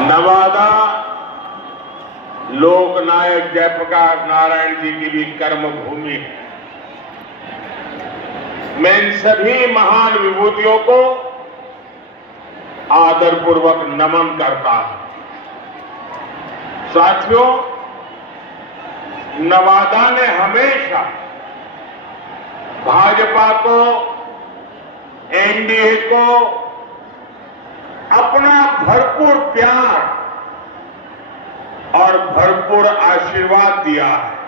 नवादा लोकनायक जयप्रकाश नारायण जी की भी कर्मभूमि है। मैं इन सभी महान विभूतियों को आदरपूर्वक नमन करता हूं। साथियों, नवादा ने हमेशा भाजपा को, एनडीए को अपना भरपूर प्यार और भरपूर आशीर्वाद दिया है।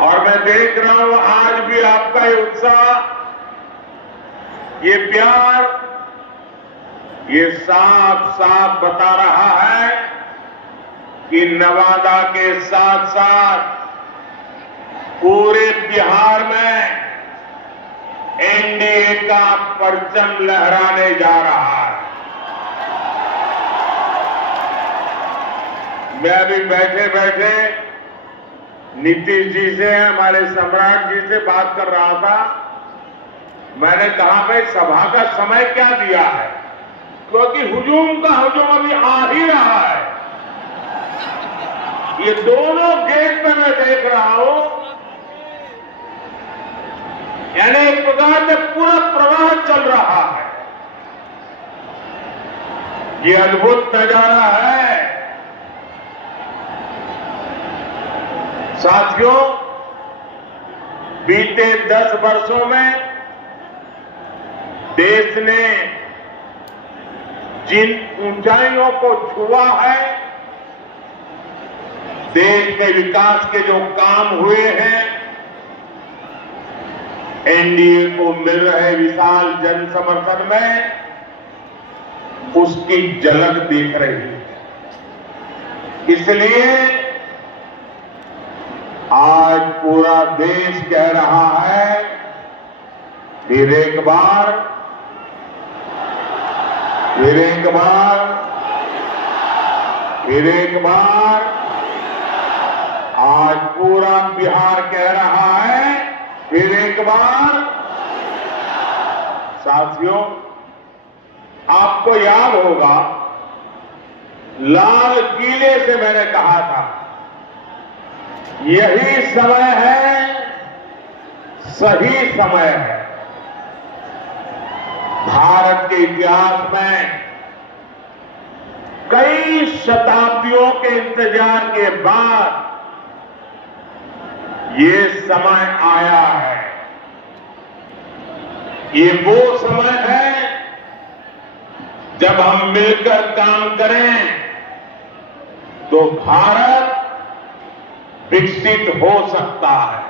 और मैं देख रहा हूं आज भी आपका ये उत्साह, ये प्यार, ये साफ साफ बता रहा है कि नवादा के साथ साथ पूरे बिहार में एनडीए का परचम लहराने जा रहा है। मैं अभी बैठे बैठे नीतीश जी से, हमारे सम्राट जी से बात कर रहा था। मैंने कहा भाई सभा का समय क्या दिया है, क्योंकि हुजूम का हुजूम अभी आ ही रहा है। ये दोनों गेट में मैं देख रहा हूं, यानी एक प्रकार से पूरा प्रवाह चल रहा है। ये अद्भुत नजारा है। साथियों, बीते 10 वर्षों में देश ने जिन ऊंचाइयों को छुआ है, देश के विकास के जो काम हुए हैं, एनडीए को मिल रहे विशाल जन समर्थन में, उसकी झलक दिख रही है। इसलिए आज पूरा देश कह रहा है, फिर एक बार, फिर एक बार, फिर एक बार, आज पूरा बिहार कह रहा है, फिर एक बार। साथियों, आपको याद होगा, लाल किले से मैंने कहा था यही समय है, सही समय है। भारत के इतिहास में कई शताब्दियों के इंतजार के बाद ये समय आया है। ये वो समय है जब हम मिलकर काम करें तो भारत विकसित हो सकता है।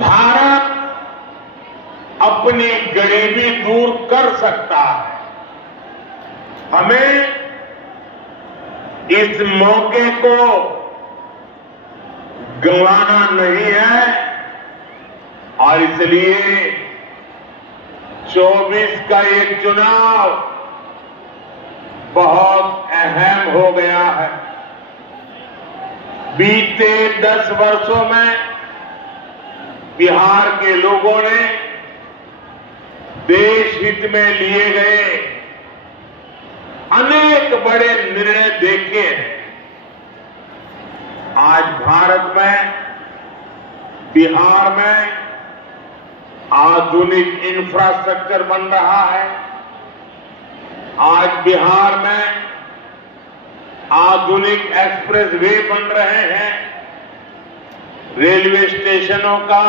भारत अपनी गरीबी दूर कर सकता है। हमें इस मौके को गंवाना नहीं है और इसलिए 24 का ये चुनाव बहुत अहम हो गया है। बीते 10 वर्षों में बिहार के लोगों ने देश हित में लिए गए अनेक बड़े निर्णय देखे हैं। आज भारत में, बिहार में आधुनिक इंफ्रास्ट्रक्चर बन रहा है। आज बिहार में आधुनिक एक्सप्रेस वे बन रहे हैं। रेलवे स्टेशनों का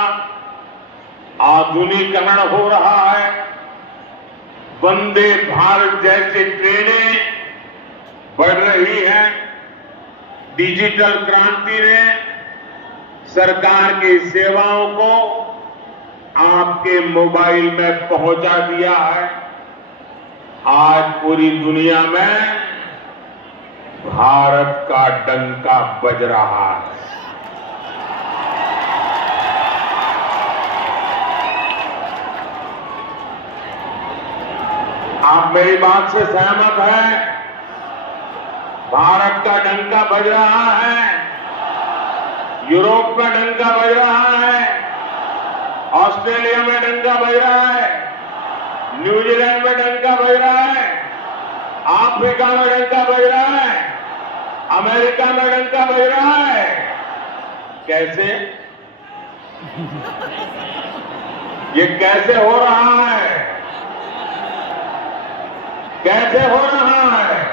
आधुनिकीकरण हो रहा है। वंदे भारत जैसी ट्रेनें बढ़ रही हैं। डिजिटल क्रांति ने सरकार की सेवाओं को आपके मोबाइल में पहुंचा दिया है। आज पूरी दुनिया में भारत का डंका बज रहा है। आप मेरी बात से सहमत हैं? भारत का डंका बज रहा है, यूरोप का डंका बज रहा है, ऑस्ट्रेलिया में डंका बज रहा है, न्यूजीलैंड में डंका बज रहा है। अफ्रीका में डंका बज रहा है, अमेरिका में डंका बज रहा है। कैसे? ये कैसे हो रहा है? कैसे हो रहा है?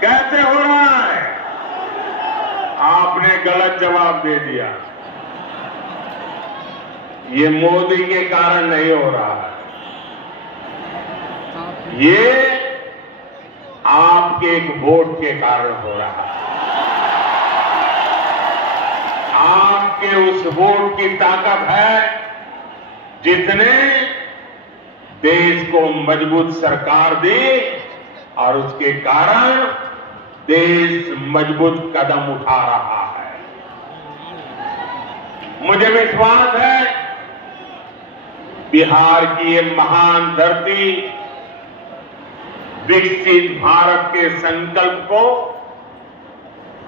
कैसे हो रहा है? आपने गलत जवाब दे दिया। ये मोदी के कारण नहीं हो रहा है, ये आपके एक वोट के कारण हो रहा है। आपके उस वोट की ताकत है जिसने देश को मजबूत सरकार दी और उसके कारण देश मजबूत कदम उठा रहा है। मुझे विश्वास है बिहार की ये महान धरती विकसित भारत के संकल्प को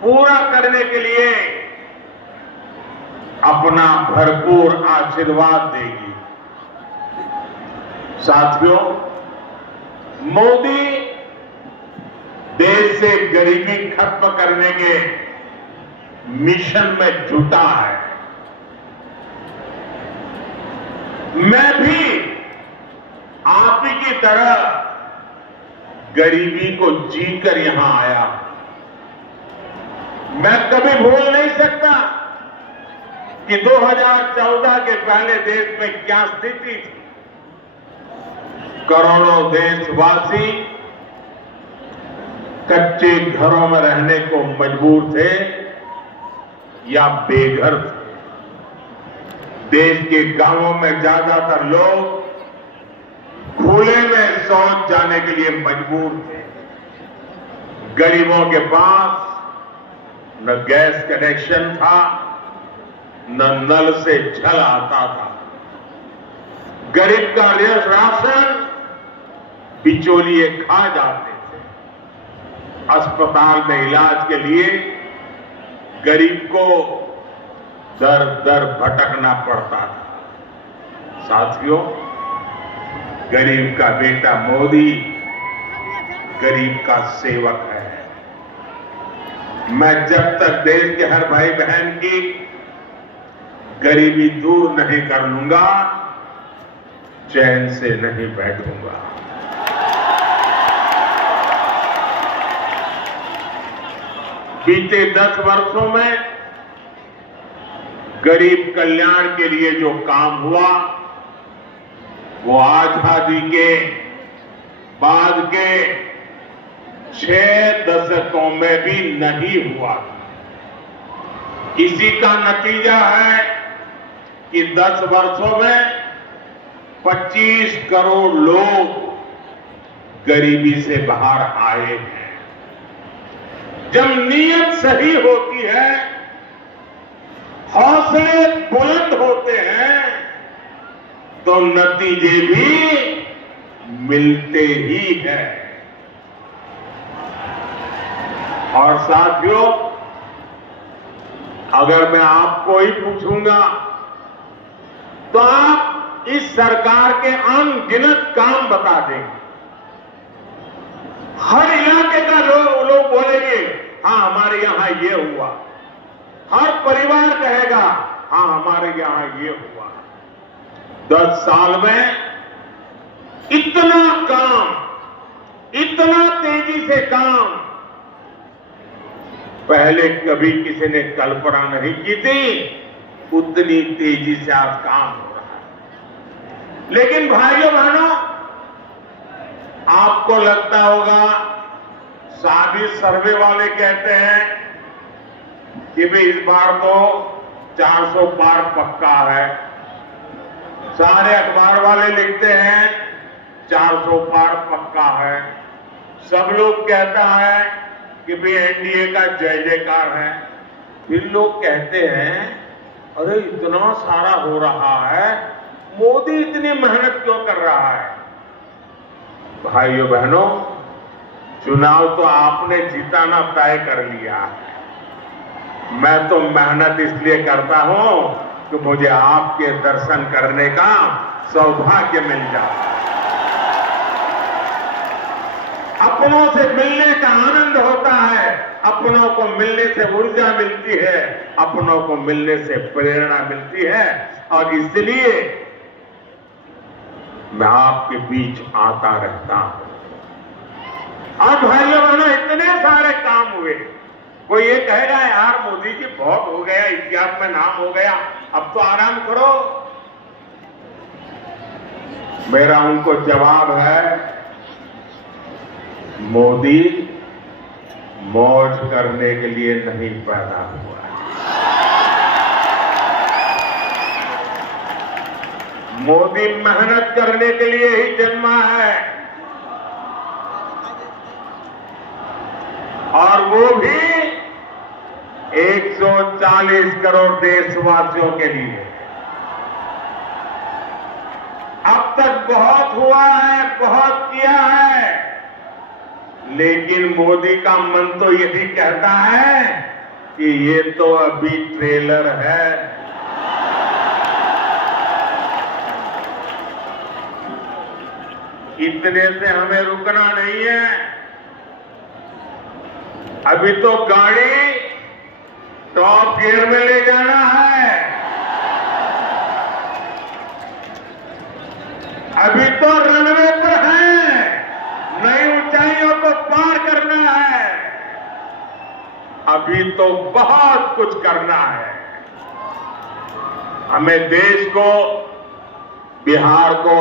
पूरा करने के लिए अपना भरपूर आशीर्वाद देगी। साथियों, मोदी देश से गरीबी खत्म करने के मिशन में जुटा है। मैं भी आप ही की तरह गरीबी को जीकर यहां आया। मैं कभी भूल नहीं सकता कि 2014 के पहले देश में क्या स्थिति थी। करोड़ों देशवासी कच्चे घरों में रहने को मजबूर थे या बेघर थे। देश के गांवों में ज्यादातर लोग खुले में शौच जाने के लिए मजबूर थे। गरीबों के पास न गैस कनेक्शन था, न नल से जल आता था। गरीब का राशन बिचौलिए खा जाते थे। अस्पताल में इलाज के लिए गरीब को दर दर भटकना पड़ता था। साथियों, गरीब का बेटा मोदी गरीब का सेवक है। मैं जब तक देश के हर भाई बहन की गरीबी दूर नहीं कर लूंगा, चैन से नहीं बैठूंगा। बीते 10 वर्षों में गरीब कल्याण के लिए जो काम हुआ वो आजादी के बाद के 6 दशकों में भी नहीं हुआ। इसी का नतीजा है कि 10 वर्षों में 25 करोड़ लोग गरीबी से बाहर आए हैं। जब नीयत सही होती है, हौसले बुलंद होते हैं, तो नतीजे भी मिलते ही हैं। और साथियों, अगर मैं आपको ही पूछूंगा तो आप इस सरकार के अनगिनत काम बता देंगे। हर इलाके का लोग बोलेंगे हाँ हमारे यहां ये हुआ। हर परिवार कहेगा हाँ हमारे यहां ये हुआ। 10 साल में इतना काम, इतना तेजी से काम पहले कभी किसी ने कल्पना नहीं की थी। उतनी तेजी से आज काम हो रहा है। लेकिन भाइयों बहनों, आपको लगता होगा सभी सर्वे वाले कहते हैं कि भाई इस बार तो 400 पार पक्का है। सारे अखबार वाले लिखते हैं 400 पार पक्का है। सब लोग कहता है कि भाई एनडीए का जय जयकार है। फिर लोग कहते हैं अरे इतना सारा हो रहा है, मोदी इतनी मेहनत क्यों कर रहा है? भाइयों बहनों, चुनाव तो आपने जिताना तय कर लिया है। मैं तो मेहनत इसलिए करता हूं कि मुझे आपके दर्शन करने का सौभाग्य मिल जाता है। अपनों से मिलने का आनंद होता है, अपनों को मिलने से ऊर्जा मिलती है, अपनों को मिलने से प्रेरणा मिलती है। और इसलिए मैं आपके बीच आता रहता हूं। और भाइयों बहनों, इतने सारे काम हुए। कोई ये कहेगा यार मोदी जी बहुत हो गया, इतिहास में नाम हो गया, अब तो आराम करो। मेरा उनको जवाब है, मोदी मौज करने के लिए नहीं पैदा हुआ है। मोदी मेहनत करने के लिए ही जन्मा है, और वो भी 140 करोड़ देशवासियों के लिए। अब तक बहुत हुआ है, बहुत किया है, लेकिन मोदी का मन तो यही कहता है कि ये तो अभी ट्रेलर है। इतने से हमें रुकना नहीं है। अभी तो गाड़ी टॉप गियर में ले जाना है, अभी तो रनवे पर है, नई ऊंचाइयों को पार करना है, अभी तो बहुत कुछ करना है। हमें देश को, बिहार को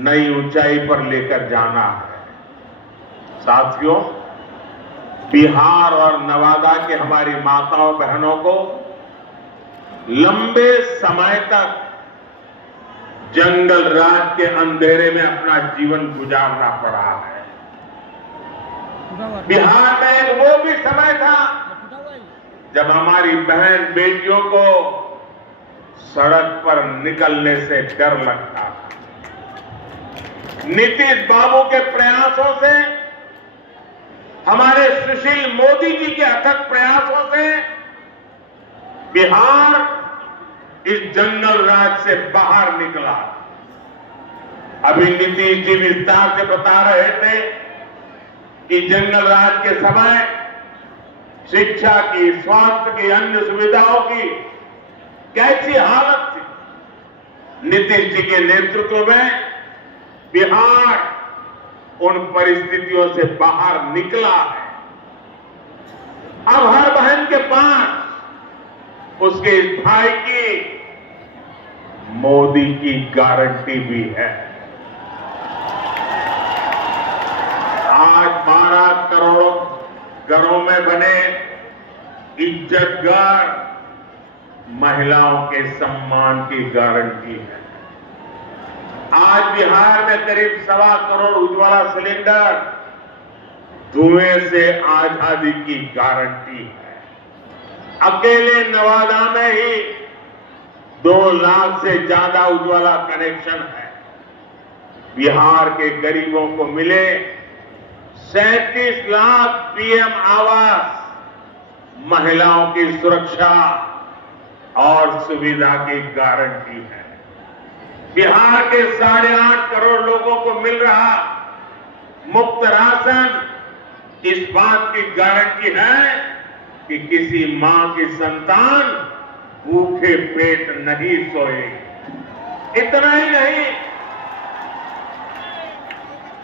नई ऊंचाई पर लेकर जाना है। साथियों, बिहार और नवादा के हमारी माताओं बहनों को लंबे समय तक जंगल राज के अंधेरे में अपना जीवन गुजारना पड़ा है। बिहार में वो भी समय था जब हमारी बहन बेटियों को सड़क पर निकलने से डर लगता था। नीतीश बाबू के प्रयासों से, हमारे सुशील मोदी जी के अथक प्रयासों से बिहार इस जंगल राज से बाहर निकला। अभी नीतीश जी विस्तार से बता रहे थे कि जंगल राज के समय शिक्षा की, स्वास्थ्य की, अन्य सुविधाओं की कैसी हालत थी। नीतीश जी के नेतृत्व में बिहार उन परिस्थितियों से बाहर निकला है। अब हर बहन के पास उसके इस भाई की, मोदी की गारंटी भी है। आज 12 करोड़ घरों में बने इज्जतघर महिलाओं के सम्मान की गारंटी है। आज बिहार में करीब 1.25 करोड़ उज्ज्वला सिलेंडर धुएं से आजादी की गारंटी है। अकेले नवादा में ही 2 लाख से ज्यादा उज्ज्वला कनेक्शन है। बिहार के गरीबों को मिले 37 लाख पीएम आवास, महिलाओं की सुरक्षा और सुविधा की गारंटी है। बिहार के 8.5 करोड़ लोगों को मिल रहा मुफ्त राशन इस बात की गारंटी है कि किसी मां की संतान भूखे पेट नहीं सोएगी। इतना ही नहीं,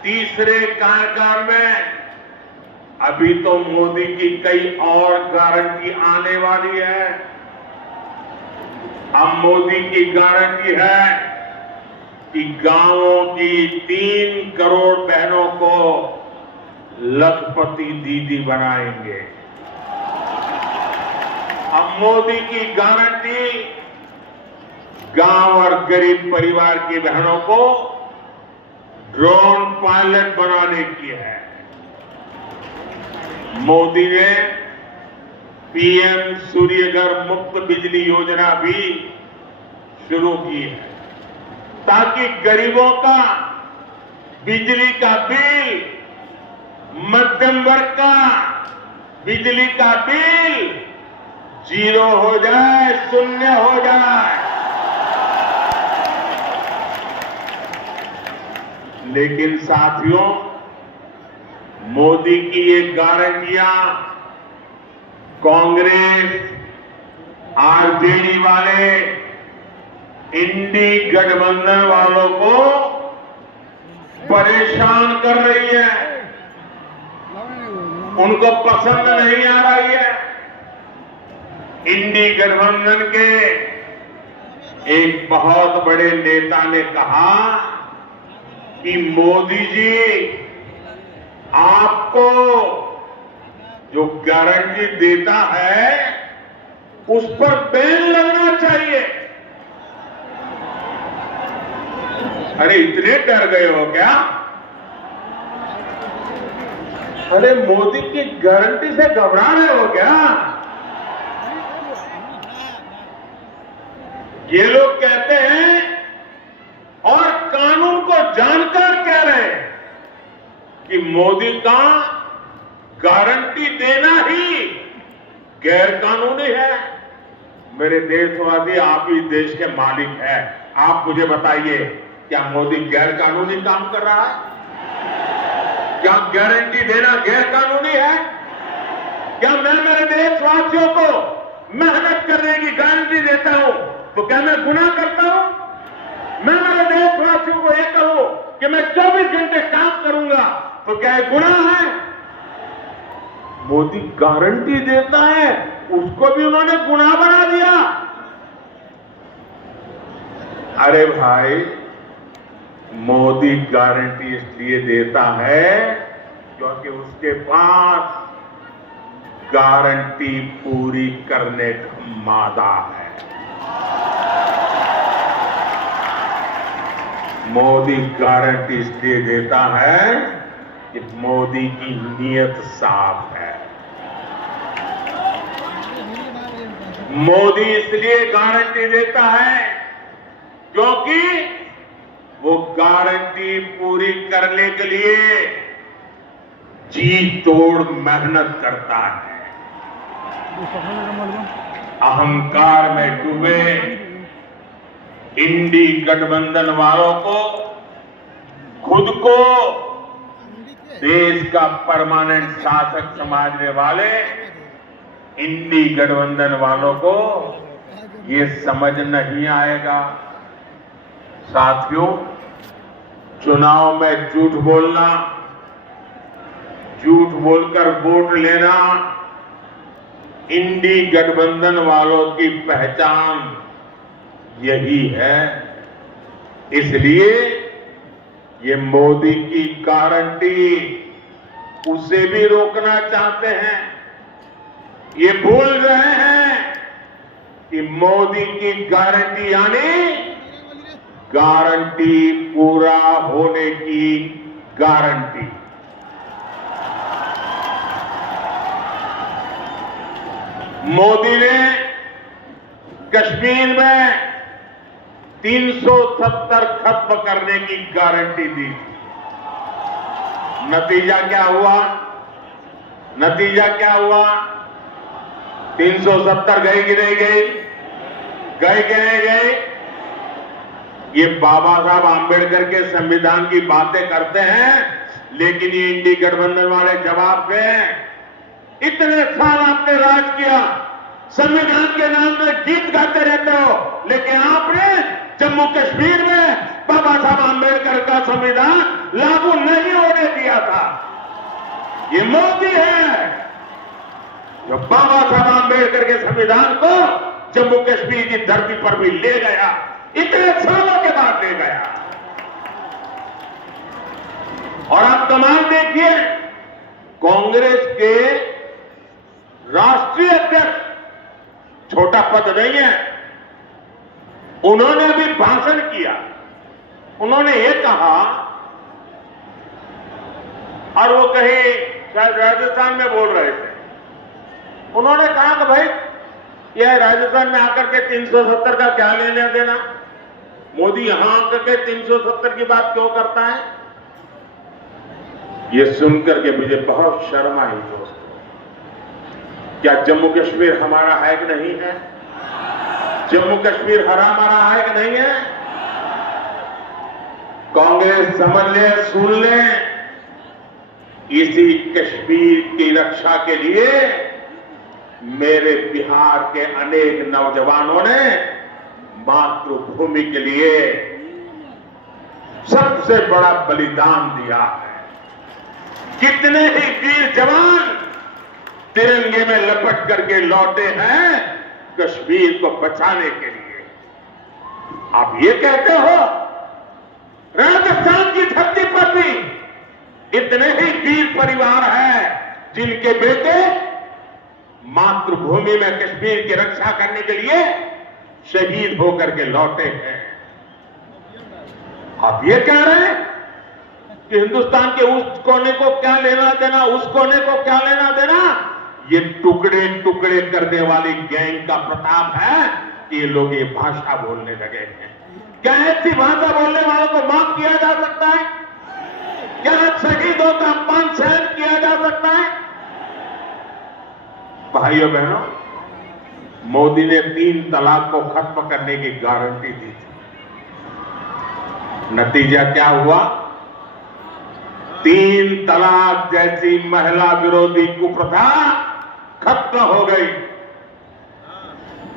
तीसरे कार्यकाल में अभी तो मोदी की कई और गारंटी आने वाली है। अब मोदी की गारंटी है कि गांवों की 3 करोड़ बहनों को लखपति दीदी बनाएंगे। अब मोदी की गारंटी गांव और गरीब परिवार की बहनों को ड्रोन पायलट बनाने की है। मोदी ने पीएम सूर्यघर मुफ्त बिजली योजना भी शुरू की है, ताकि गरीबों का बिजली का बिल, मध्यम वर्ग का बिजली का बिल 0 हो जाए, शून्य हो जाए। लेकिन साथियों, मोदी की ये गारंटियां कांग्रेस, आरजेडी वाले, इंडी गठबंधन वालों को परेशान कर रही है, उनको पसंद नहीं आ रही है। इंडी गठबंधन के एक बहुत बड़े नेता ने कहा कि मोदी जी आपको जो गारंटी देता है उस पर बैन लगना चाहिए। अरे इतने डर गए हो क्या? अरे मोदी की गारंटी से घबरा रहे हो क्या? ये लोग कहते हैं और कानून को जानकर कह रहे हैं कि मोदी का गारंटी देना ही गैर कानूनी है। मेरे देशवासी, आप ही देश के मालिक हैं, आप मुझे बताइए, क्या मोदी गैर कानूनी काम कर रहा है? क्या गारंटी देना गैर कानूनी है? क्या मैं मेरे देशवासियों को मेहनत करने की गारंटी देता हूं तो क्या मैं गुनाह करता हूं? मैं मेरे देशवासियों को यह कहूं कि मैं 24 घंटे काम करूंगा तो क्या यह गुनाह है? मोदी गारंटी देता है, उसको भी उन्होंने गुनाह बना दिया। अरे भाई, मोदी गारंटी इसलिए देता है क्योंकि उसके पास गारंटी पूरी करने का मादा है। मोदी गारंटी इसलिए देता है कि मोदी की नीयत साफ है। मोदी इसलिए गारंटी देता है क्योंकि वो गारंटी पूरी करने के लिए जी तोड़ मेहनत करता है। अहंकार में डूबे इंडी गठबंधन वालों को खुद को देश का परमानेंट शासक समझने वाले इंडी गठबंधन वालों को ये समझ नहीं आएगा। साथियों, चुनाव में झूठ बोलना, झूठ बोलकर वोट लेना इंडी गठबंधन वालों की पहचान यही है। इसलिए ये मोदी की गारंटी उसे भी रोकना चाहते हैं। ये भूल रहे हैं कि मोदी की गारंटी यानी गारंटी पूरा होने की गारंटी। मोदी ने कश्मीर में 370 खत्म करने की गारंटी दी। नतीजा क्या हुआ? नतीजा क्या हुआ? 370 गई कि नहीं गई? गई कि नहीं गई? ये बाबा साहब आंबेडकर के संविधान की बातें करते हैं, लेकिन ये इंडी गठबंधन वाले जवाब दें। इतने साल आपने राज किया, संविधान के नाम में गीत गाते रहते हो, लेकिन आपने जम्मू कश्मीर में बाबा साहब आंबेडकर का संविधान लागू नहीं होने दिया था। ये मोदी है जो बाबा साहब आंबेडकर के संविधान को जम्मू कश्मीर की धरती पर भी ले गया, इतने सालों के बाद ले गया। और आप कमाल देखिए, कांग्रेस के राष्ट्रीय अध्यक्ष, छोटा पद नहीं है, उन्होंने अभी भाषण किया। उन्होंने ये कहा, और वो कहीं शायद राजस्थान में बोल रहे थे, उन्होंने कहा कि भाई यह राजस्थान में आकर के 370 का क्या लेना देना, मोदी यहां आकर के 370 की बात क्यों करता है? ये सुनकर के मुझे बहुत शर्म आई दोस्तों। क्या जम्मू कश्मीर हमारा है कि नहीं है? जम्मू कश्मीर हमारा है कि नहीं है? कांग्रेस समझ ले, सुन ले, इसी कश्मीर की रक्षा के लिए मेरे बिहार के अनेक नौजवानों ने मातृभूमि के लिए सबसे बड़ा बलिदान दिया है। कितने ही वीर जवान तिरंगे में लपट करके लौटे हैं कश्मीर को बचाने के लिए। आप ये कहते हो राजस्थान की धरती पर भी इतने ही वीर परिवार हैं जिनके बेटे मातृभूमि में कश्मीर की रक्षा करने के लिए शहीद होकर के लौटे हैं। आप ये कह रहे हैं कि हिंदुस्तान के उस कोने को क्या लेना देना, उस कोने को क्या लेना देना। ये टुकड़े टुकड़े करने वाली गैंग का प्रताप है कि ये लोग ये भाषा बोलने लगे हैं। क्या ऐसी भाषा बोलने वालों को माफ किया जा सकता है? क्या शहीदों का अपमान सहन किया जा सकता है? भाइयों बहनों, मोदी ने 3 तलाक को खत्म करने की गारंटी दी थी। नतीजा क्या हुआ? 3 तलाक जैसी महिला विरोधी कुप्रथा खत्म हो गई।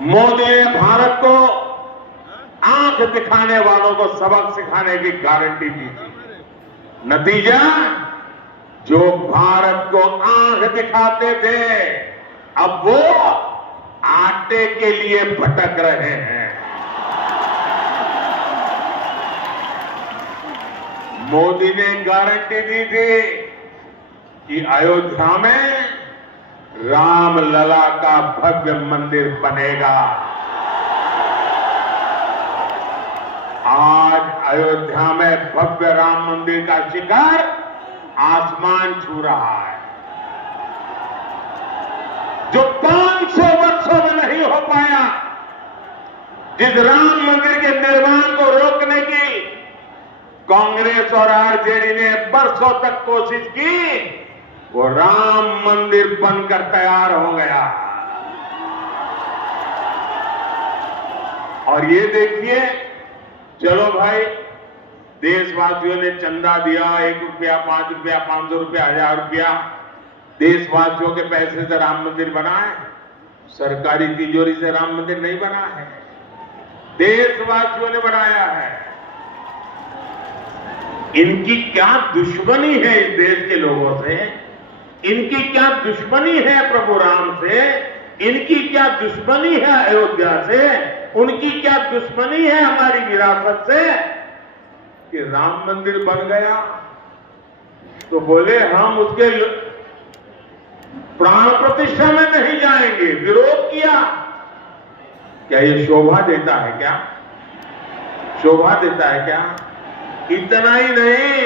मोदी ने भारत को आंख दिखाने वालों को सबक सिखाने की गारंटी दी थी। नतीजा, जो भारत को आंख दिखाते थे अब वो आटे के लिए भटक रहे हैं। मोदी ने गारंटी दी थी कि अयोध्या में रामलला का भव्य मंदिर बनेगा। आज अयोध्या में भव्य राम मंदिर का शिखर आसमान छू रहा है। जो 500 वर्षों में नहीं हो पाया, जिस राम मंदिर के निर्माण को रोकने की कांग्रेस और आरजेडी ने बरसों तक कोशिश की, वो राम मंदिर बनकर तैयार हो गया। और ये देखिए, चलो भाई, देशवासियों ने चंदा दिया, 1 रुपया, 5 रुपया, 500 रुपया, 1000 रुपया, देशवासियों के पैसे से राम मंदिर बना है। सरकारी तिजोरी से राम मंदिर नहीं बना है, देशवासियों ने बनाया है। इनकी क्या दुश्मनी है इस देश के लोगों से? इनकी क्या दुश्मनी है प्रभु राम से? इनकी क्या दुश्मनी है अयोध्या से? उनकी क्या दुश्मनी है हमारी विरासत से कि राम मंदिर बन गया तो बोले हम उसके प्राण प्रतिष्ठा में नहीं जाएंगे, विरोध किया। क्या ये शोभा देता है क्या? शोभा देता है क्या? इतना ही नहीं,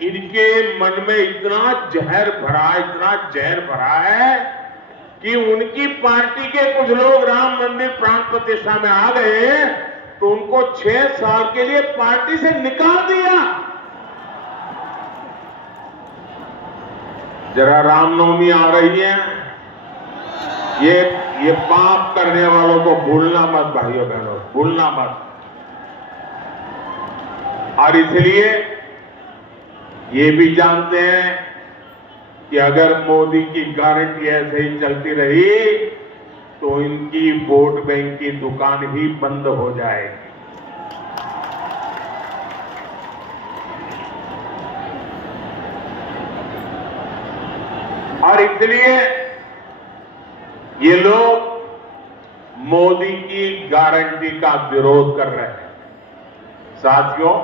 इनके मन में इतना जहर भरा, इतना जहर भरा है कि उनकी पार्टी के कुछ लोग राम मंदिर प्राण प्रतिष्ठा में आ गए तो उनको 6 साल के लिए पार्टी से निकाल दिया। जरा रामनवमी आ रही है, ये पाप करने वालों को भूलना मत भाइयों बहनों, भूलना मत। और इसलिए ये भी जानते हैं कि अगर मोदी की गारंटी ऐसे ही चलती रही तो इनकी वोट बैंक की दुकान ही बंद हो जाएगी। और इसलिए ये लोग मोदी की गारंटी का विरोध कर रहे हैं। साथियों,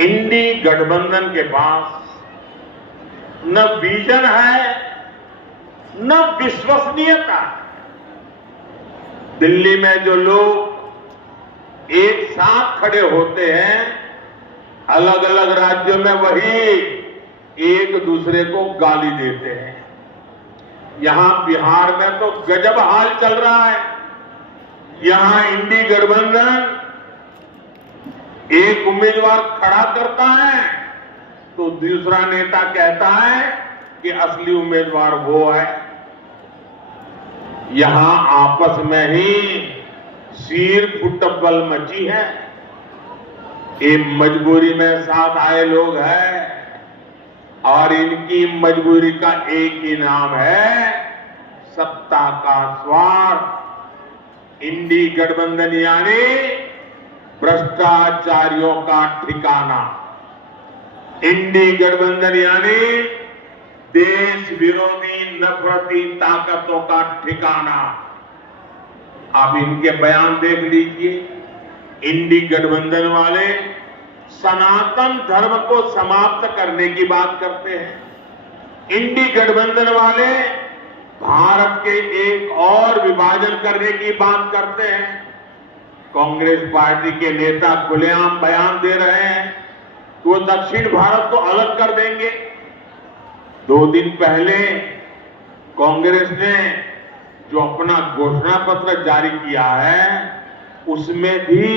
इंडी गठबंधन के पास न विजन है न विश्वसनीयता। दिल्ली में जो लोग एक साथ खड़े होते हैं अलग अलग राज्यों में, वही एक दूसरे को गाली देते हैं। यहां बिहार में तो गजब हाल चल रहा है। यहां इंडी गठबंधन एक उम्मीदवार खड़ा करता है तो दूसरा नेता कहता है कि असली उम्मीदवार वो है। यहां आपस में ही सिर फुटबल मची है। ये मजबूरी में साथ आए लोग हैं। और इनकी मजबूरी का एक ही नाम है सत्ता का स्वार्थ। इंडी गठबंधन यानी भ्रष्टाचारियों का ठिकाना। इंडी गठबंधन यानी देश विरोधी नफरती ताकतों का ठिकाना। आप इनके बयान देख लीजिए। इंडी गठबंधन वाले सनातन धर्म को समाप्त करने की बात करते हैं। इंडी गठबंधन वाले भारत के एक और विभाजन करने की बात करते हैं। कांग्रेस पार्टी के नेता खुलेआम बयान दे रहे हैं कि वो दक्षिण भारत को अलग कर देंगे। 2 दिन पहले कांग्रेस ने जो अपना घोषणा पत्र जारी किया है उसमें भी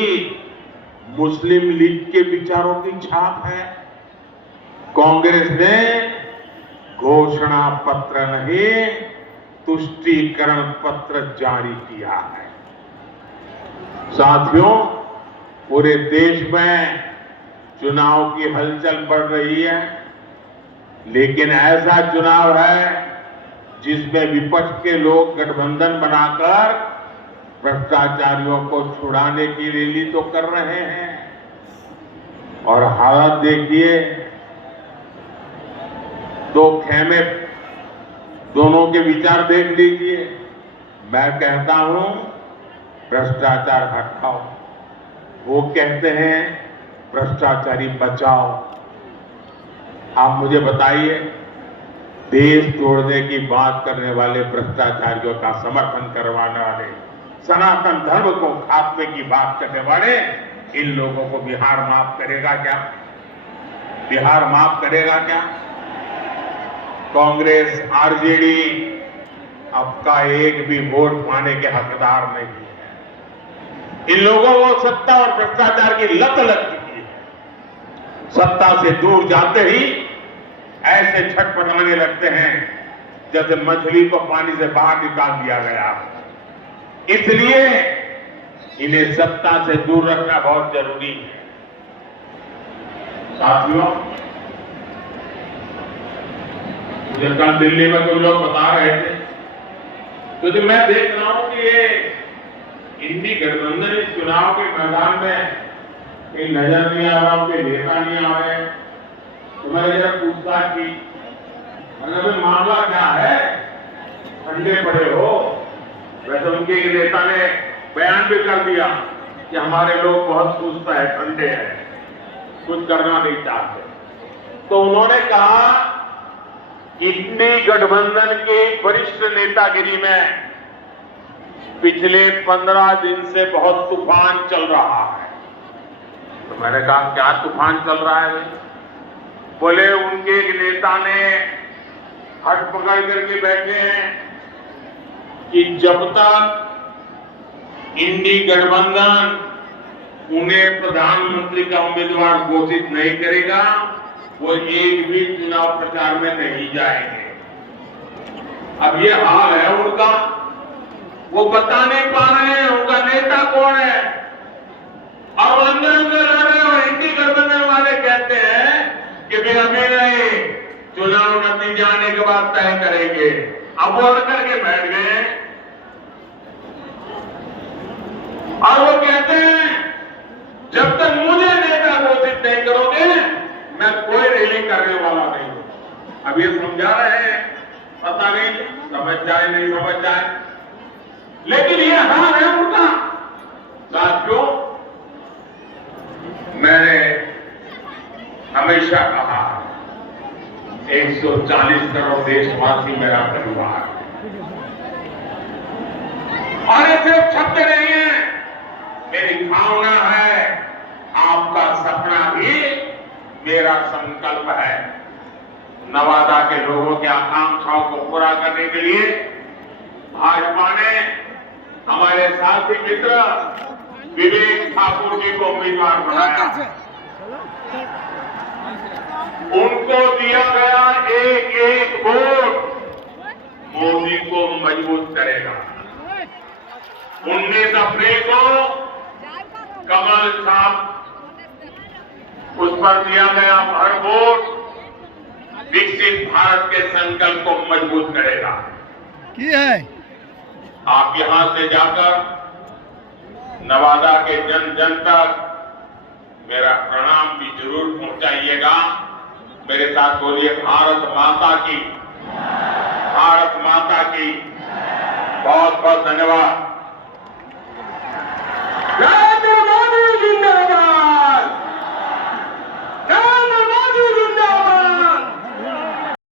मुस्लिम लीग के विचारों की छाप है। कांग्रेस ने घोषणा पत्र नहीं, तुष्टीकरण पत्र जारी किया है। साथियों, पूरे देश में चुनाव की हलचल बढ़ रही है, लेकिन ऐसा चुनाव है जिसमें विपक्ष के लोग गठबंधन बनाकर भ्रष्टाचारियों को छुड़ाने की रैली तो कर रहे हैं। और हालत देखिए, 2 खेमे, दोनों के विचार देख लीजिए। मैं कहता हूं भ्रष्टाचार हटाओ, वो कहते हैं भ्रष्टाचारी बचाओ। आप मुझे बताइए, देश तोड़ने की बात करने वाले भ्रष्टाचारियों का समर्थन करवाने वाले, सनातन धर्म को खात्मे की बात करने वाले, इन लोगों को बिहार माफ करेगा क्या? बिहार माफ करेगा क्या? कांग्रेस, आरजेडी आपका एक भी वोट पाने के हकदार नहीं है। इन लोगों को सत्ता और भ्रष्टाचार की लत लग चुकी है। सत्ता से दूर जाते ही ऐसे छटपटाने लगते हैं जैसे मछली को पानी से बाहर निकाल दिया गया। इसलिए इन्हें सत्ता से दूर रखना बहुत जरूरी है। साथियों, मुझे कल दिल्ली में कुछ लोग बता रहे थे, क्योंकि मैं देख रहा हूं कि ये इंडी गठबंधन इस चुनाव के मैदान में कहीं नजर नहीं आ रहा, उनके नेता नहीं आ रहे। तो मैंने जरा पूछताछ की, अगर मामला क्या है, ठंडे पड़े हो। वैसे उनके एक नेता ने बयान भी कर दिया कि हमारे लोग बहुत सुस्त है, ठंडे हैं, कुछ करना नहीं चाहते। तो उन्होंने कहा इंडी गठबंधन के वरिष्ठ नेतागिरी में पिछले 15 दिन से बहुत तूफान चल रहा है। तो मैंने कहा क्या तूफान चल रहा है भाई? बोले उनके एक नेता ने हट पकड़ करके बैठे हैं कि जब तक इंडी गठबंधन उन्हें प्रधानमंत्री का उम्मीदवार घोषित नहीं करेगा, वो एक भी चुनाव प्रचार में नहीं जाएंगे। अब ये हाल है उनका, वो बता नहीं पा रहे हैं उनका नेता कौन है, और अंदर अंदर लड़ रहे हो। इंडी गठबंधन वाले कहते हैं कि फिर अभी नहीं, चुनाव नतीजा आने के बाद तय करेंगे। अब वो अड़ करके बैठ गए और वो कहते हैं जब तक मुझे नेता घोषित नहीं करोगे मैं कोई रैली करने वाला नहीं हूं। अब ये समझा रहे हैं, पता नहीं समझ जाए नहीं समझ जाए, लेकिन ये हाल है उनका। साथियों, मैंने हमेशा कहा 140 करोड़ देशवासी मेरा परिवार है, और ये सिर्फ शब्द नहीं है, मेरी भावना है, आपका सपना भी मेरा संकल्प है। नवादा के लोगों की आकांक्षाओं को पूरा करने के लिए भाजपा ने हमारे साथी मित्र विवेक ठाकुर जी को उम्मीदवार बनाया। उनको दिया गया एक एक वोट मोदी को मजबूत करेगा। 19 अप्रैल को कमल छाप उस पर दिया गया हर वोट विकसित भारत के संकल्प को मजबूत करेगा। की है आप यहां से जाकर नवादा के जन जन तक मेरा प्रणाम भी जरूर पहुंचाइएगा। मेरे साथ बोलिए भारत माता की, भारत माता की। बहुत बहुत धन्यवाद।